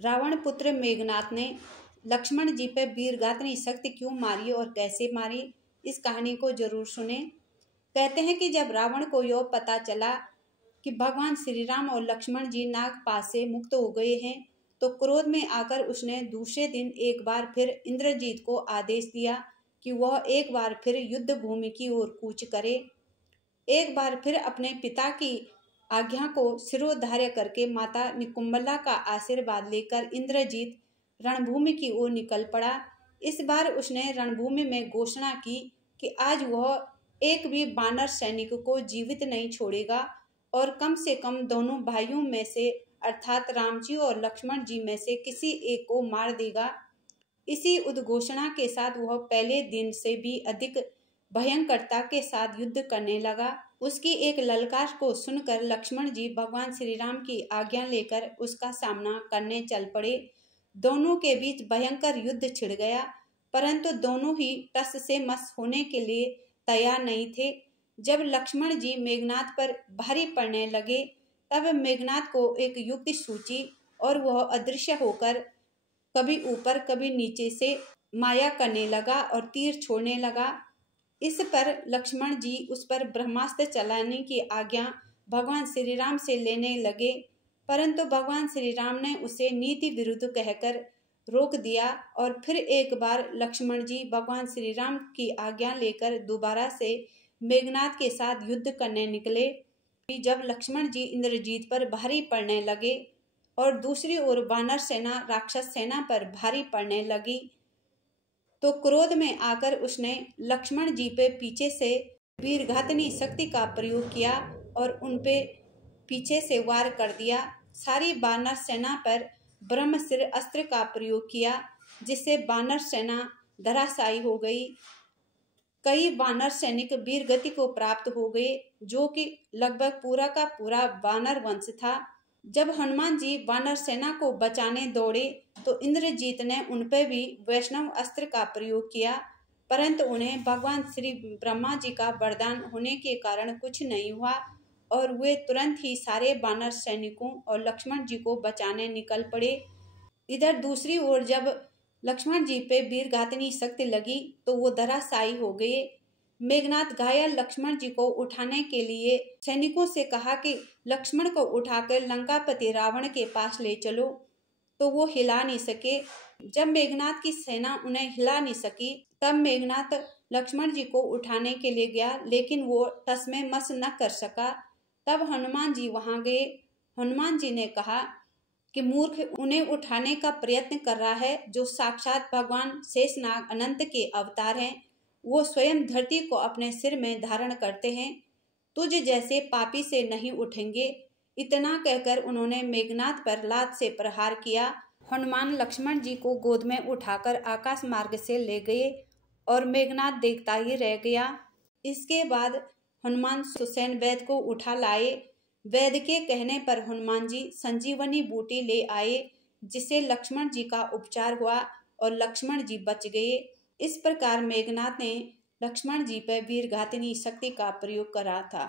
रावण पुत्र मेघनाथ ने लक्ष्मण जी पे वीरगातनी शक्ति क्यों मारी और कैसे मारी, इस कहानी को जरूर सुने। कहते हैं कि जब रावण को यह पता चला कि भगवान श्री राम और लक्ष्मण जी नागपाश से मुक्त हो गए हैं, तो क्रोध में आकर उसने दूसरे दिन एक बार फिर इंद्रजीत को आदेश दिया कि वह एक बार फिर युद्ध भूमि की ओर कूच करे। एक बार फिर अपने पिता की आज्ञा को शिरोधार्य करके माता निकुंभला का आशीर्वाद लेकर इंद्रजीत रणभूमि की ओर निकल पड़ा। इस बार उसने रणभूमि में घोषणा की कि आज वह एक भी वानर सैनिक को जीवित नहीं छोड़ेगा और कम से कम दोनों भाइयों में से अर्थात राम जी और लक्ष्मण जी में से किसी एक को मार देगा। इसी उद्घोषणा के साथ वह पहले दिन से भी अधिक भयंकरता के साथ युद्ध करने लगा। उसकी एक ललकार को सुनकर लक्ष्मण जी भगवान श्री राम की आज्ञा लेकर उसका सामना करने चल पड़े। दोनों के बीच भयंकर युद्ध छिड़ गया, परंतु दोनों ही टस से मस होने के लिए तैयार नहीं थे। जब लक्ष्मण जी मेघनाथ पर भारी पड़ने लगे, तब मेघनाथ को एक युक्ति सूझी और वह अदृश्य होकर कभी ऊपर कभी नीचे से माया करने लगा और तीर छोड़ने लगा। इस पर लक्ष्मण जी उस पर ब्रह्मास्त्र चलाने की आज्ञा भगवान श्री राम से लेने लगे, परंतु भगवान श्री राम ने उसे नीति विरुद्ध कहकर रोक दिया और फिर एक बार लक्ष्मण जी भगवान श्री राम की आज्ञा लेकर दोबारा से मेघनाथ के साथ युद्ध करने निकले। जब लक्ष्मण जी इंद्रजीत पर भारी पड़ने लगे और दूसरी ओर वानर सेना राक्षस सेना पर भारी पड़ने लगी, तो क्रोध में आकर उसने लक्ष्मण जी पे पीछे से वीरघातनी शक्ति का प्रयोग किया और उनपे पीछे से वार कर दिया। सारी वानर सेना पर ब्रह्मशिर अस्त्र का प्रयोग किया, जिससे वानर सेना धराशायी हो गई। कई वानर सैनिक वीरगति को प्राप्त हो गए, जो कि लगभग पूरा का पूरा वानर वंश था। जब हनुमान जी वानर सेना को बचाने दौड़े, तो इंद्रजीत ने उनपे भी वैष्णव अस्त्र का प्रयोग किया, परंतु उन्हें भगवान श्री ब्रह्मा जी का वरदान होने के कारण कुछ नहीं हुआ और वे तुरंत ही सारे वानर सैनिकों और लक्ष्मण जी को बचाने निकल पड़े। इधर दूसरी ओर जब लक्ष्मण जी पे वीरघातनी शक्ति लगी, तो वो धराशायी हो गए। मेघनाथ घायल लक्ष्मण जी को उठाने के लिए सैनिकों से कहा कि लक्ष्मण को उठाकर लंकापति रावण के पास ले चलो, तो वो हिला नहीं सके। जब मेघनाथ की सेना उन्हें हिला नहीं सकी, तब मेघनाथ लक्ष्मण जी को उठाने के लिए गया, लेकिन वो टस में मस न कर सका। तब हनुमान जी वहां गए। हनुमान जी ने कहा कि मूर्ख, उन्हें उठाने का प्रयत्न कर रहा है जो साक्षात भगवान शेषनाग अनंत के अवतार हैं। वो स्वयं धरती को अपने सिर में धारण करते हैं, तुझ जैसे पापी से नहीं उठेंगे। इतना कहकर उन्होंने मेघनाथ पर लात से प्रहार किया। हनुमान लक्ष्मण जी को गोद में उठाकर आकाश मार्ग से ले गए और मेघनाथ देखता ही रह गया। इसके बाद हनुमान सुसैन वैद्य को उठा लाए। वैद्य के कहने पर हनुमान जी संजीवनी बूटी ले आए, जिससे लक्ष्मण जी का उपचार हुआ और लक्ष्मण जी बच गए। इस प्रकार मेघनाथ ने लक्ष्मण जी पर वीरघातनी शक्ति का प्रयोग करा था।